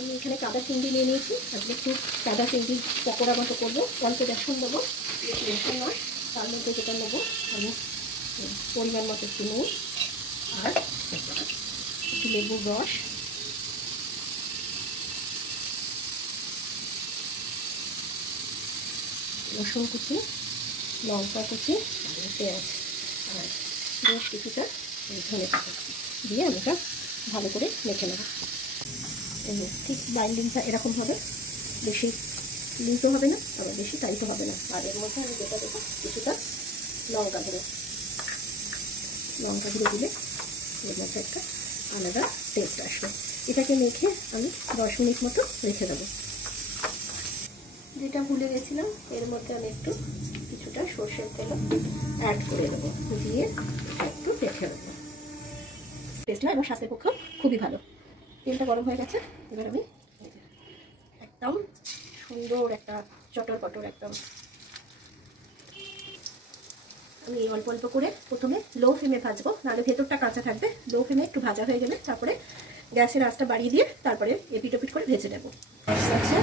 আমি এখানে কাদা চিংড়ি নিয়ে নিয়েছি। আজকে একটু কাদা চিংড়ি পকোড়া মতো করবো। অল্প বেসন দেবো, বেশি বেসন নয়। তার মধ্যে যেটা নেবো আমি পরিমাণ মতো একটু নুন আর একটু লেবুর রস, রসুন কুচি, লঙ্কা কুচি, পেঁয়াজ আর বেশ কিছুটা ধনে পাতা দিয়ে আমি এটা ভালো করে মেখে নেব। ঠিক বাইন্ডিংটা এরকম হবে, বেশি লুজও হবে না আবার বেশি টাইটও হবে না। আর এর মধ্যে আমি যেটা দেবো কিছুটা লঙ্কা গুঁড়ো দিলে এর মধ্যে একটা আলাদা টেস্ট আসবে। এটাকে মেখে আমি 10 মিনিট মতো রেখে দেবো। যেটা ভুলে গেছিলাম, এর মধ্যে আমি একটু কিছুটা সর্ষের তেল অ্যাড করে দেবো, দিয়ে এটা একটু রেখে দেবো। টেস্ট না এবং স্বাস্থ্যের পক্ষেও খুবই ভালো। তেলটা গরম হয়ে গেছে, এবার আমি একদম সুন্দর একটা চটর পটর একদম আমি অল্প অল্প করে প্রথমে লো ফ্লেমে ভাজবো, নাহলে ভেতরটা কাঁচা থাকবে। লো ফ্লেমে একটু ভাজা হয়ে গেলে তারপরে গ্যাসের আঁচটা বাড়িয়ে দিয়ে তারপরে এপিট ওপিট করে ভেজে নেবো। আচ্ছা,